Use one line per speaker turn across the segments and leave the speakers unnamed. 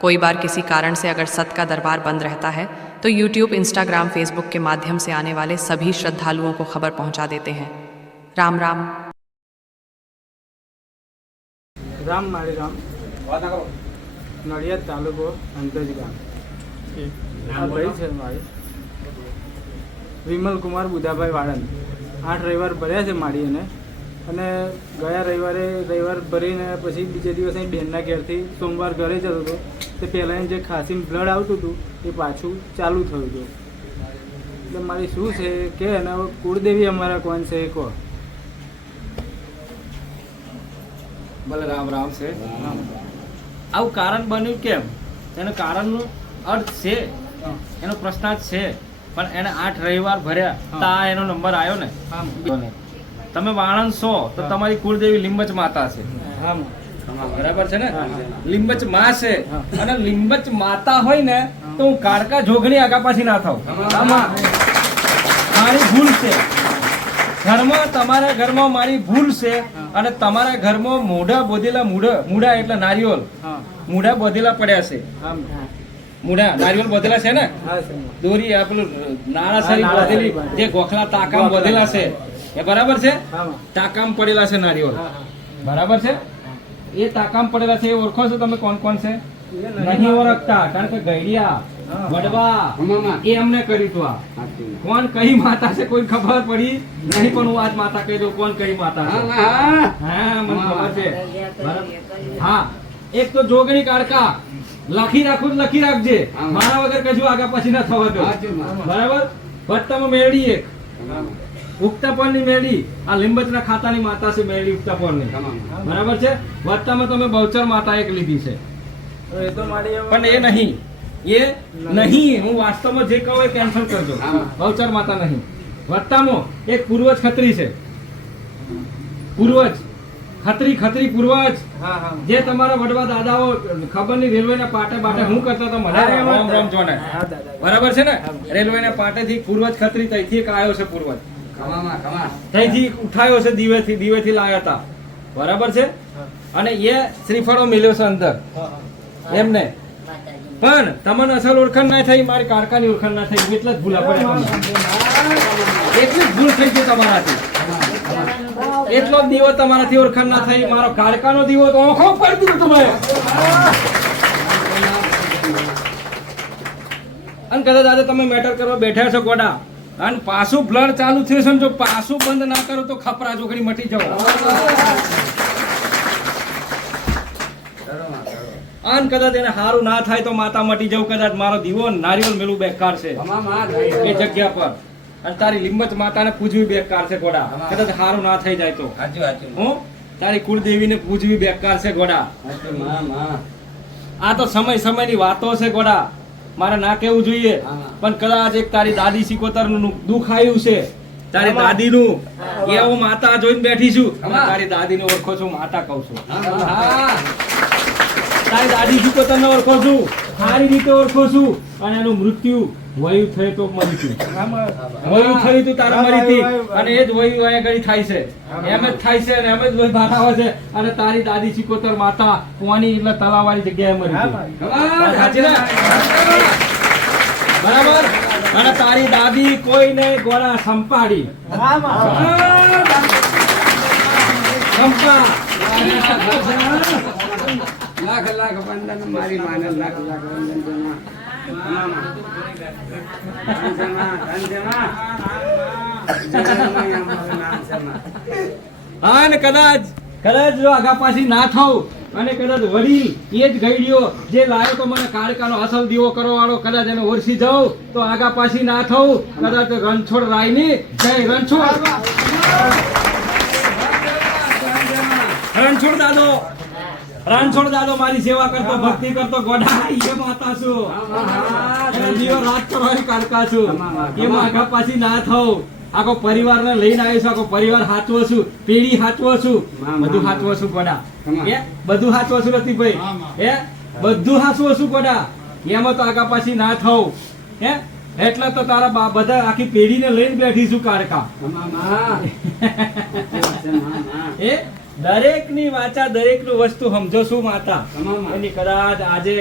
कोई बार किसी कारण से अगर सत का दरबार बंद रहता है तो यूट्यूब इंस्टाग्राम फेसबुक के माध्यम से आने वाले सभी श्रद्धालुओं को खबर पहुंचा देते हैं राम राम
રામ માળી રામ નડિયાદ તાલુકો અંતજ ગામ આ ભાઈ છે મારી વિમલ કુમાર બુધાભાઈ વાળંદ આઠ રવિવાર ભર્યા છે મારી એને અને ગયા રવિવારે રવિવાર ભરીને પછી બીજે દિવસે અહીં બેનના ઘેરથી સોમવાર ઘરે જતો હતો તે પહેલાં જે ખાંસી બ્લડ આવતું હતું એ પાછું ચાલુ થયું હતું. એટલે મારી શું છે કે અને કુળદેવી અમારા કોણ છે એ કહો.
ભલે રામ રામ છે. આવું કારણ બન્યું કેમ? એનું કારણનો અર્થ છે. એનો પ્રશ્નાર્થ છે. પણ એને આઠ રવિવાર ભર્યા. તો આ એનો નંબર આવ્યો ને? તમે વાણંદ છો તો તમારી કુળદેવી લીંબચ માતા છે.
હા.
બરાબર છે ને. લીંબચમાં છે. અને લીંબચ માતા હોય ને તો હું કાળકા જોગણી આગા પાછી ના થાવ આમાં મારી ભૂલ છે. ઘરમાં તમારા ઘરમાં મારી ભૂલ છે અને તમારા ઘરમાં મોઢા બોધેલા મૂઢા મૂઢા એટલે નારિયોલ. મૂઢા બોધેલા પડ્યા છે. મૂઢા નારિયોલ બોધેલા છે ને? દોરી આ પેલું નાળાસરી
હા,
બોધેલી જે ગોખલા તાકામ. બોધેલા છે. એ બરાબર છે? તાકામ પડેલા છે નારિયોલ. બરાબર છે? એ તાકામ પડેલા છે એ ઓળખો છો તમે કોણ કોણ છે? નહીં ઓળખતા કારણ કે ગઈડિયા. વડવા એ અમને કર્યું તો આ. કોણ કઈ માતા છે કોઈ ખબર પડી? નહીં પણ હું આજ માતા કહી દઉં કોણ કઈ માતા છે? હા મને ખબર છે. હા એક તો જોગણી કાળકા લખી રાખું લખી રાખજે. મારા વગર કશું આગા પછી ના થવા દો. બરાબર? પણ તમે મેળવી એક. ઉક્તાપણની મેળી આ લીંબચના ખાતાની માતા છે મેળી ઉક્તાપણની બરાબર છે? વત્તામાં તમે બહુચર માતા એક લીધી છે.
તો તો
પણ એ નહીં. એ નહીં. હું વાસ્તવમાં જે કહું એ કેન્સલ કરજો. બહુચર માતા નહીં. વત્તામાં એક પૂર્વજ ખત્રી છે. પૂર્વજ. ખત્રી ખત્રી પૂર્વજ.
હા હા.
જે તમારા વડવા દાદાઓ ખબર નહીં રેલવે ના પાટે બાટે હું કરતા હતા? મને રામ રામ જોને બરાબર છે ને? રેલવે ના પાટે થી પૂર્વજ ખત્રી ત્યાંથી એક આવ્યો છે પૂર્વજ. ત્યાંથી ઉઠાયો છે દીવેથી દીવેથી લાવ્યા હતા બરાબર છે? અને એ શ્રીફળો મિલ્યો છે અંદર. એમને. પણ તમને અસલ ઓળખાણ ના થઈ મારી કારખાની ઓળખાણ ના થઈ એટલે જ ભૂલા પડે એટલી જ ભૂલ થઈ ગઈ તમારાથી. એટલો જ દીવો તમારાથી ઓળખાણ ના થઈ મારો કાળકાનો દીવો તો ઓખો પડી દીધો તમારે અને કદાચ આજે તમે મેટર કરવા બેઠા છો ગોડા. અને પાછું બ્લડ ચાલુ થયું છે ને જો પાછું બંધ ના કરો તો ખપરા ચોકડી મટી જાવ. અન કદાચ એને સારું ના થાય તો માતા મટી જવું કદાચ મારો દીવો નારિયેલ મેલું બેકાર છે. એ જગ્યા પર. અને તારી લીંબચ માતાને પૂજવી બેકાર છે ગોડા. કદાચ સારું ના થઈ જાય તો. હું? તારી કુળદેવીને પૂજવી બેકાર છે ગોડા. આ તો સમય સમયની વાતો છે ગોડા. મારે ના કેવું જોઈએ. પણ કદાચ એક તારી દાદી સિકોતરનું દુઃખ આવ્યું છે. તારી દાદી નું એ હું માતા જોઈને બેઠી છું. તારી દાદી ને ઓળખો છું માતા કઉ છું. તારી દાદી સિકોતર ને ઓળખો છું. સારી રીતે ઓળખો છું. અને એનું મૃત્યુ વયું થયું તો મરી છું વયું થયું તું તારે મરી હતી અને એ જ વયું અહીંયા ઘડી થાય છે. એમ જ થાય છે અને એમ જ વય બહાર આવે છે. અને તારી દાદી સિકોતર માતા કુવાની એટલે તલાવાળી જગ્યાએ મરી? બરાબર અને તારી દાદી કોઈને ગોળા સંપાડી. સંપા.
લાખ લાખ વંદન મારી માને લાખ લાખ વંદન
અને કદાચ કદાચ જો આગા પાછી ના થવું અને કદાચ વડીલ એ જ ગઈડ્યો જે લાયો તો મને કાળકાનો અસલ દીવો કરો વાળો કદાચ એને ઓરસી જાઉં તો આગા પાછી ના થવું કદાચ રણછોડ રાયની જય રણછોડ. રણછોડ દાદો. રણછોડ દાદો મારી સેવા કરતો ભક્તિ કરતો ગોડા એ માતા છું. એને રાત કરવાની કાળકા છું. એ માગા પાછી ના થવું આખો પરિવારને લઈને આવ્યો છું આખો પરિવાર હાચવો છું પેઢી હાચવો છું. બધું હાચવો છું ગોડા. બધું હાચવો છું રતિભાઈ. હે બધું હાચવો છું ગોડા. એમાં તો આગા પાછી ના થવું હે? એટલે તો તારા બા- બધા આખી પેઢીને લઈને બેઠી છું કારકા. એ દરેકની વાચા દરેકનું વસ્તુ સમજો છું માતા. એની કદાચ આજે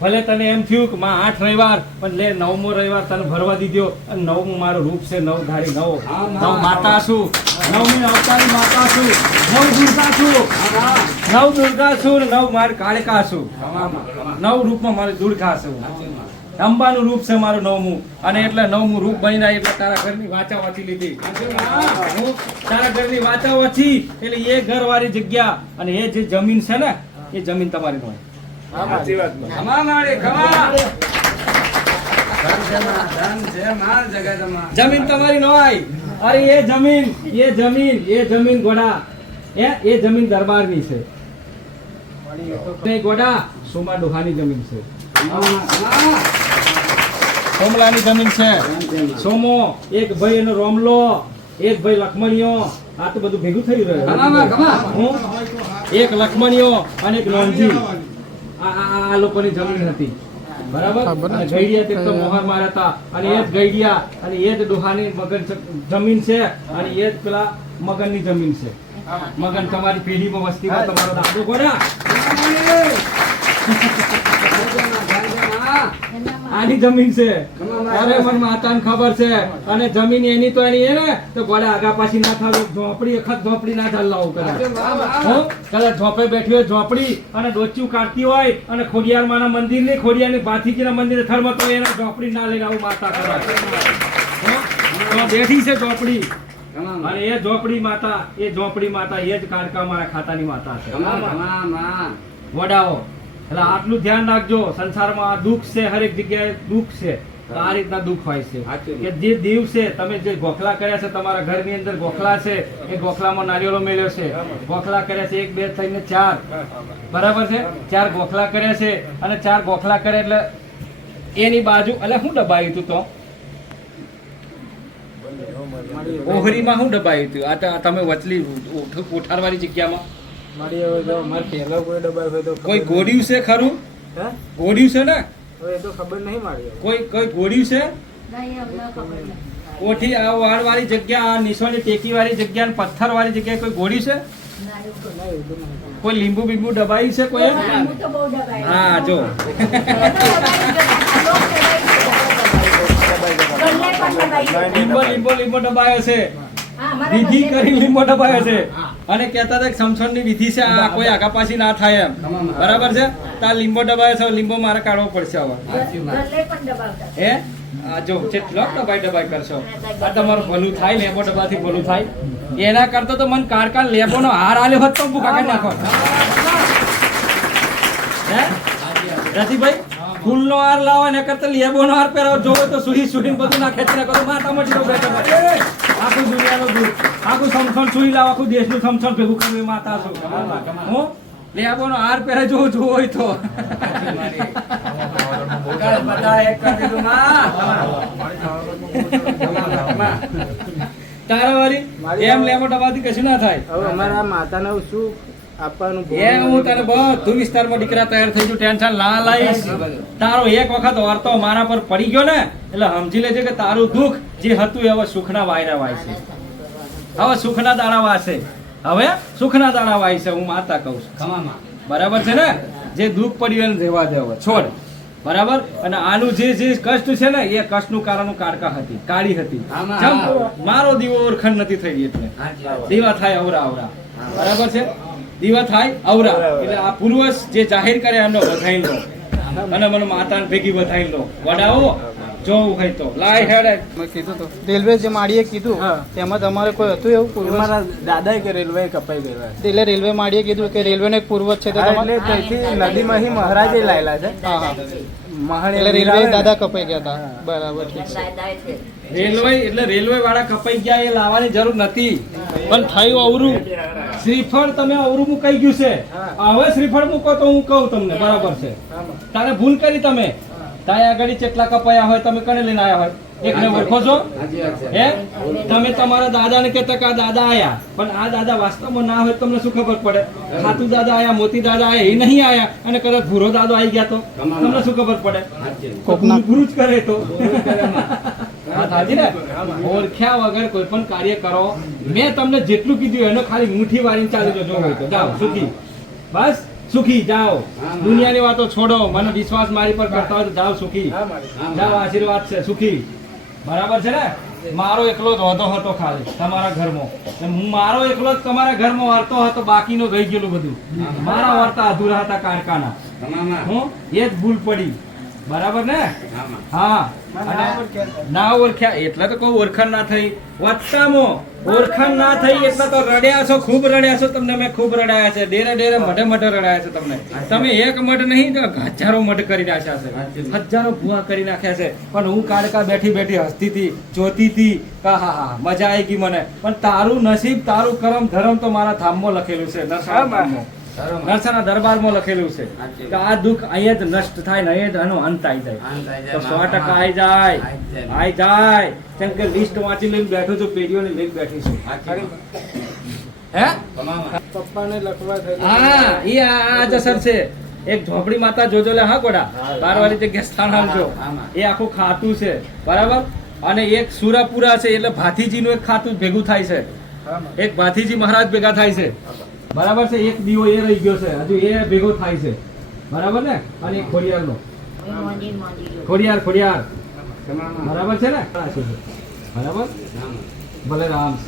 ભલે તને એમ થયું કે માં આઠ રવિવાર પણ લે નવમો રવિવાર તને ભરવા દીધો અને નવમું મારું રૂપ છે નવ ધારી નવ. નવ માતા છું. નવમી અવતારી માતા છું. નવ દુર્ગા છું. નવ દુર્ગા છું નવ મારી કાળકા છું. નવ રૂપમાં મારી દુર્ગા છું. અંબાનું રૂપ છે મારું નવમું. અને એટલે નવમું રૂપ બની જાય એટલે તારા ઘરની વાચા વાંચી લીધી. હું તારા ઘરની વાચા વાંચી એટલે એ ઘર વાળી જગ્યા અને એ જે જમીન છે ને એ જમીન તમારી હોય. જમીન તમારી નો અરે એ જમીન એ જમીન એ જમીન ગોડા. એ એ જમીન દરબારની છે. ગોડા સોમા ડોહાની જમીન છે. સોમલાની જમીન છે. સોમો એક ભાઈ એનો રોમલો એક ભાઈ લખમણીયો આ તો બધું ભેગું થઈ
રહ્યું
હું એક લખમણીયો અને એક નોંધી આ આ- આ- આ લોકોની જમીન હતી. બરાબર? અને ગઈડિયા તે તો મોહર માર્યા હતા. અને એ જ ગઈડિયા અને એ જ ડોહાની મગન જમીન છે. અને એ જ પેલા મગનની જમીન છે. મગન તમારી પેઢીમાં વસ્તીમાં તમારો દાદો
માં.
આની જમીન છે. અરે મને માતાને ખબર છે. અને જમીન એની તો એની ને તો ભલે આગા પાછી ના થાય ઝોપડી વખત ઝોપડી ના ચાલ લાવું કદાચ હું? કદાચ ઝોપે બેઠી હોય ઝોપડી અને ડોચ્યું કાઢતી હોય અને ખોડિયાર માના મંદિરની ખોડિયાર ની ભાથીજીના મંદિર થર્મ તો એના ઝોપડી ના લઈને આવું માતા કરે બેઠી છે ઝોપડી. અને એ ઝોપડી માતા એ ઝોપડી માતા એ જ કારકા મારા ખાતાની માતા છે. વડાઓ એટલે આટલું ધ્યાન રાખજો સંસારમાં આ દુઃખ છે હરેક જગ્યાએ દુઃખ છે. તો આ રીતના દુઃખ હોય છે. કે જે દિવસે તમે જે ગોખલા કર્યા છે તમારા ઘરની અંદર ગોખલા છે એ ગોખલામાં નારિયેળો મેળ્યો છે. ગોખલા કર્યા છે એક બે થઈને ચાર. બરાબર છે? ચાર ગોખલા કર્યા છે અને ચાર ગોખલા કરે એટલે એની બાજુ એટલે શું દબાયું તું તો? ઓહરીમાં શું દબાયું તું? આ તમે વચલી ઉઠારવાળી જગ્યામાં?
હવે મારે પહેલો કોઈ દબાવ હોય તો
કોઈ
નહીં.
છે ખરું?
હે?
ગોળ્યું છે ને?
હવે એ તો ખબર નહીં મારી
કોઈ કોઈ ગોળ્યું છે? કોઠી આ વાળ વાળી જગ્યા આ નિશોની ટેકી વાળી જગ્યા પથ્થર વાળી જગ્યાએ કોઈ ગોળી છે. કોઈ લીંબુ બીંબુ દબાયું છે કોઈ? હા જો. લીંબો લીંબો લીંબો દબાયો છે. વિધિ કરી લીંબો દબાયો છે. અને કહેતા હતા કે સમસણની વિધિ છે આ કોઈ આગા પાછી ના થાય એમ. બરાબર છે? તો લીંબો દબાયો છે લીંબો મારે કાઢવો પડશે હવે. હે? આ જો જેટલો દબાઈ દબાઈ કરશો. આ તમારું ભલું થાય લેબો ડબાથી ભલું થાય. એના કરતા તો મને કારકા લેબોનો હાર આલ્યો હોત તો હું ભૂખા નાખો હે રતિભાઈ ફૂલનો હાર લાવો એના કરતા લેબોનો હાર પહેરાવો. જોવો તો સુહી સુહી બધું ના છે નાખો તો માતા મટી બેઠા બેઠા. એ, આખું દુનિયાનું દુઃખ આખું સમસણ સુઈ લાવ આખું દેશનું સમસણ ભેગું કરી માતા છું. હું લેબોનો હાર પહેરે જો જો હોય તો. તારા વાળી એમ લેબો ડબ્બાથી કશું ના થાય?
હવે અમારા માતાને શું આપવાનું
એમ હું તને બધું વિસ્તારમાં દીકરા તૈયાર થઈ ગયું ટેન્શન ના લાઈશ તારો એક વખત વાર્તો મારા પર પડી ગયો ને એટલે સમજી લેજે કે તારું દુઃખ જે હતું એ હવે સુખના વાયરા વાય છે. હવે સુખના દાડા વાસે હવે સુખના દાડા વાય છે હું માતા કહું છું. બરાબર છે ને? જે દુઃખ પડ્યું એને રહેવા દે છોડ. બરાબર? અને આનું જે જે કષ્ટ છે ને એ કષ્ટનું કારણ કાળકા હતી કાળી હતી. મારો દીવો ઓળખણ નથી થઈ એટલે. દીવા થાય અવરા અવરા. બરાબર છે? દીવા થાય અવરા. એટલે આ પૂર્વજ જે જાહેર કરે એમનો વધાઈ લો અને મને માતાને ભેગી વધાઈ લો વડાઓ જોવું હોય તો. લાય હેડે.
રેલવે જે માળીએ કીધું. તેમાં તમારે કોઈ હતું એવું પૂર્વ
મારા દાદાએ કે રેલવે કપાઈ ગયેલા
એટલે રેલવે માળીએ કીધું કે રેલવે એક પૂર્વ છે તો
એટલે ત્યાંથી નદીમાં હી મહારાજે લાયેલા છે.
હા હા.
મહાણી
એટલે રેલવે દાદા કપાઈ ગયા હતા. બરાબર છે.
રેલવે એટલે રેલવે વાળા કપાઈ ગયા એ લાવવાની જરૂર નથી. પણ થયું અવરું. શ્રીફળ તમે અવરું મુકાઈ ગયું છે. હવે શ્રીફળ મૂકો તો હું કહું તમને બરાબર છે. તારે ભૂલ કરી તમે. ત્યાં આગળ કેટલા કપાયા હોય તમે કને લઈને આવ્યા હોય? એકને ઓળખો છો? હે? તમે તમારા દાદાને કહેતા કે આ દાદા આયા પણ આ દાદા વાસ્તવમાં ના હોય તમને શું ખબર પડે? ખાતુ દાદા આયા મોતી દાદા આયા એ નહીં આયા અને કદાચ ભૂરો દાદો આવી ગયા તો? તમને શું ખબર પડે? ગુરુ ગુરુ જ કરે તો. ઓળખ્યા વગર કોઈ પણ કાર્ય કરો. મેં તમને જેટલું કીધું એનો ખાલી મુઠ્ઠી વાળીને ચાલુ જજો. જાઓ સુધી બસ. સુખી જાઓ. દુનિયાની વાતો છોડો. મને વિશ્વાસ મારી પર કરતા હોય તો જાઓ સુખી. જાઓ આશીર્વાદ છે સુખી. બરાબર છે ને? મારો એકલો જ હોતો હતો ખાલી તમારા ઘરમાં. હું મારો એકલો જ તમારા ઘરમાં વર્તો હતો બાકીનો રહી ગયેલું બધું. મારા વર્તા અધૂરા હતા કારખાના. હું એ જ ભૂલ પડી. બરાબર ને? હા.
ના ઓળખ્યા.
એટલે તો કોઈ ઓળખાણ ના થઈ. વત્તામાં, ઓળખાણ ના થઈ એટલે તો રડ્યા છો, ખૂબ રડ્યા છો તમને, મેં ખૂબ રડાયા છે. ડેરે ડેરે મઢે મઢે રડાયા છે તમને. તમે એક મઢ નહીં, તો હજારો મઢ કરી નાખ્યા છે. હજારો ભૂવા કરી નાખ્યા છે. પણ હું કાળકા બેઠી બેઠી હસતી હતી જોતી હતી હા હા હા મજા આવી ગઈ મને. પણ તારું નસીબ, તારું કરમ, ધર્મ તો મારા ધામમાં લખેલું છે. નરસાણા ધામમાં. દરબારમાં લખેલું છે કે આ દુઃખ અહીંયા જ નષ્ટ થાય ને અહીંયા જ આનો અંત આવી જાય. તો સો ટકા આવી જાય.
આવી જાય.
કેમ કે લિસ્ટ વાંચી લઈને બેઠો છું પેઢીઓને લઈને બેઠી છું. હે?
પપ્પાને લખવા.
હા એ આ જ અસર છે. એક ઝોપડી માતા જોજો લે હા ગોડા બારવાળી જગ્યા સ્થાન આવજો એ આખું ખાતું છે. બરાબર? અને એક સુરાપુરા છે એટલે ભાથીજીનું એક ખાતું ભેગું થાય છે. એક ભાથીજી મહારાજ ભેગા થાય છે. બરાબર છે, એક દીવો એ રહી ગયો છે. હજુ એ ભેગો થાય છે. બરાબર ને? અને એક ખોડિયારનો. ખોડિયાર ખોડિયાર. બરાબર છે ને? બરાબર? ભલે રામ.